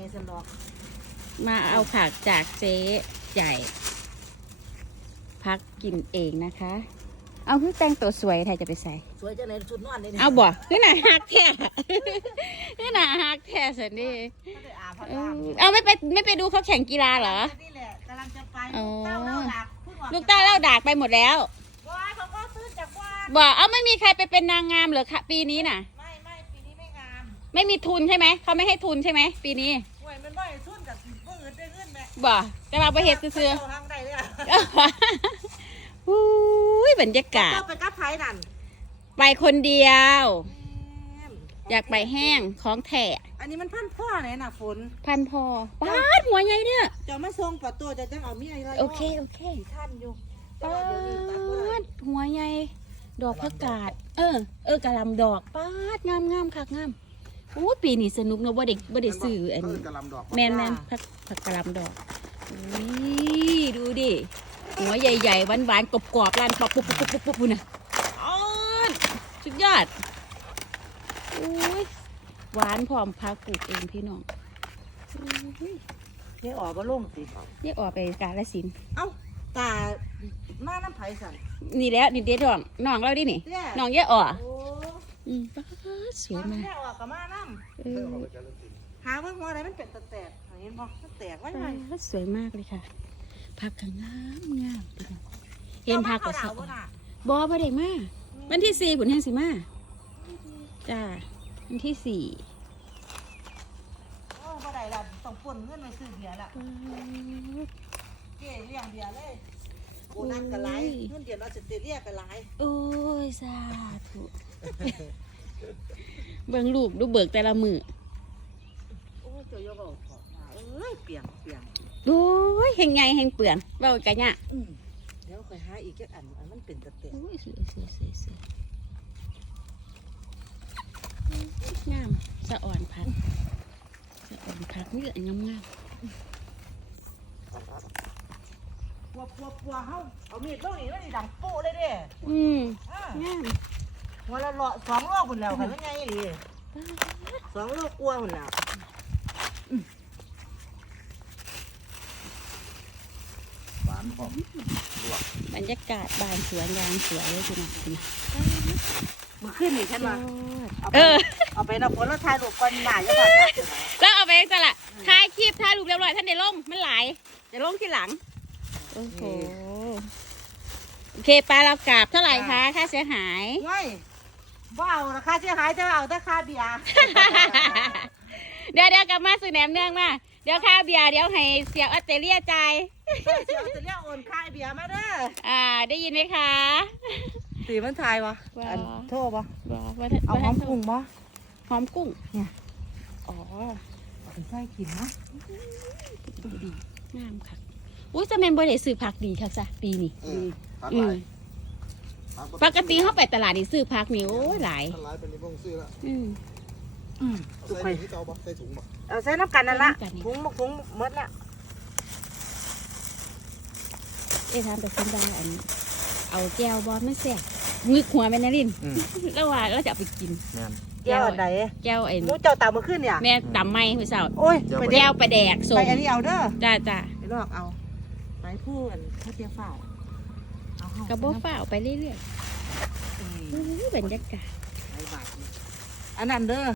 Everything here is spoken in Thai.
ให้สนดอกมาเอาผักจากเจ๊ใหญ่ พักกินเองนะคะ เอาคือแต่งตัวสวยไทยจะไปใส่ สวยจังเลยชุดนอนเลยนี่เอาบ่คือหนาหักแท้คือหนาหักแท้สันนี่ไม่ได้อาบพัดเอลอมเอาไม่ไปไม่ไปดูเขาแข่งกีฬาเหรอนี่แหละกำลังจะไปอ๋อ เต้าเล่าดักเพิ่งออลูกต้าเล่าดากไปหมดแล้วว้ายเขาก็ซื้อจากว่านบอกเอาไม่มีใครไปเป็นนางงามเหรอคะปีนี้น่ะ ไม่ไม่ปีนี้ไม่งาม ไม่มีทุนใช่ไหมเขาไม่ให้ทุนใช่ไหมปีนี้ห่วยมัน บ่อยทุนกับเพื่อนได้เงินแม่บอกแต่มาประเฮ็ดซื้อเขาทางใดเลยอะๆอุ้ยบรรยากาศ ก็ไปกับไผ่นั่นไปคนเดียวแม่มอยากไปแห้งของแท้อันนี้มันพันพ่อไหนน่ะฝน พันพอป้าดหัวใหญ่เนี่ย เจะมาส่งประตูจะจังเอาเมียอะไรโอเค โอเคท่านอยู่แต่ป้าว่าเดี๋ยวนี้ตัดบ่ได้ดหัวใหญ่ ดอกผักกาด เออ เออกระหลำดอกป้าดงามงามคักงาม โอ้ปีนี้สนุกเนอะบ่ได้บ่ได้ซื้ออันเกระลำดอกแมนแมนผักผักกระหลำดอกนี่ดูดิหัวใหญ่ๆหวานๆกรอบๆร้านปอบปุ๊บปุ๊บปุ๊บปุ๊บปุ๊บนะอ๋อสุดยอดอุ้ยหวานพร้อมพักปลูกเองพี่น้องอุ้ยเดี๋ยวออกมาลงสิเรียกออกไปกาลสินธุ์เอ้าตามาน้ำไผ่สั่น นี่แหล้วนี่เด็ดน้องน้องเราดินี่เนี่ย น้องเยอะอ่อโอ้อืมป้าดสวยมามากแค่ออกกับมาน้ เออำหาเบิ่งว่าอะไรมันเป็นตะแตกเห็นบ่มันแตกไว้ไหมป้าดสวยมากเลยค่ะผักกงามงามพี่น้องเห็นผักก็เาสมาวเขาดาวยบ่น่ะบอพระเด็กมาวันที่สี่ผุนแห่งสิมาจ้าวันที่สี่โอ้บ่ได้ละต้องป่นเงินไปซื้อเบียร์ละเจ๊เลี้ยงเบียร์เลยโอ้นั่นก็หลายเงินเดือนออสเตรเลียก็หลายโอ้ยสาธุ เบิ่งลูกดูเบิกแต่ละมือโอ้ยเจ้าโยกเอาถอดมาเอ้ยเปียงเปียงโอ้ยแห่งไงแห่งเปลืองเบากันเนี่ยอืมเดี๋ยวค่อยหาอีกจักอันอันมันเป็นตะแตกโอ้ยสวยสวยสวยสวยงามสะอ่อนพักสะอ่อนพักนี่แหละงามงามปัวปัวปัวเฮาเอามีดลงนี่มันสิดังโป๊ะเลยเด้ๆอืมอ่างาม หัวละเลาะสองโลพุ่นแล้วค่ะมันใหญ่อีหลีสองโลกลัวาพุ่นแล้วหวานหอมบรรยากาศบานสวนยางสวยเลยคุณน้องคุณมื้อคืนนี่ฉันว่าเอาไปเออเอาไปนำผลแล้วถ่ายรูปก่อนหน้าจะผ่านตัดอยู่ไหนแล้วเอาไปสละถ่ายคลิปถ่ายรูปเรียบร้อยท่านได้ลงมันหลายจะลงที่หลังโอ้โหโอเคปลาเรากราบเท่าไหร่คะค่าเสียหาย ง่ายว้าวราคาเสียหายจะเอาแต่ค่าเบียร์ เดี๋ยวเดี๋ยวกลับมาสื่อแหนมเนื่องมา เดี๋ยวค่าเบียร์เดี๋ยวให้เสียออสเตรเลียจ่ายเสียเอาแต่เรียกโอนค่าเบียร์มาเด้ออ่า ได้ยินไหมคะสีมันทายวะว้าวอันโทษปะบอกว่าเอาหอมกุ้งปะหอมกุ้งเนี่ยอ๋อเอาไปใส่กินนะงามค่ะอุ้ยจะเป็นบริสื่อผักดีค่ะจ้ะปีนี้เออทานอืหมลายทาน ปกติเขาไปตลาดนี่ซื้อผักนี่โอ้ยหลายทานหลายเป็นในพวกซื้อละอืมอืมเอาใส่ที่เจ้าบ่ใส่ถุงบ่เอาใส่น้ำกันนั่นละใส่น้ำกันนี่ถุงมกถุงหมดละเอ้ทำแต่เส้นได้อันนี้เอาแก้วบอลไม่แสบงึกหัวแม่นารินอืมแล้วว่าเราจะเอาไปกินแม่นแก้วอันใดแก้วไอ้หมูเจ้าตามมาขึ้นเนี่ยแม่ตำไม้พี่สาวโอ้ยแก้วไปไปเดีแก้ยววปลาแดกส่ไปงอันนี้เอาเด้อจ้าจ้าไปลอกเอาไปพูดถ้าเทียฝ้าเอาเฮา กระบอกฝ้าเอาไปเรื่อยอืมๆอู้บรรยากาศไปบาทนี่อันนั้นเด้อ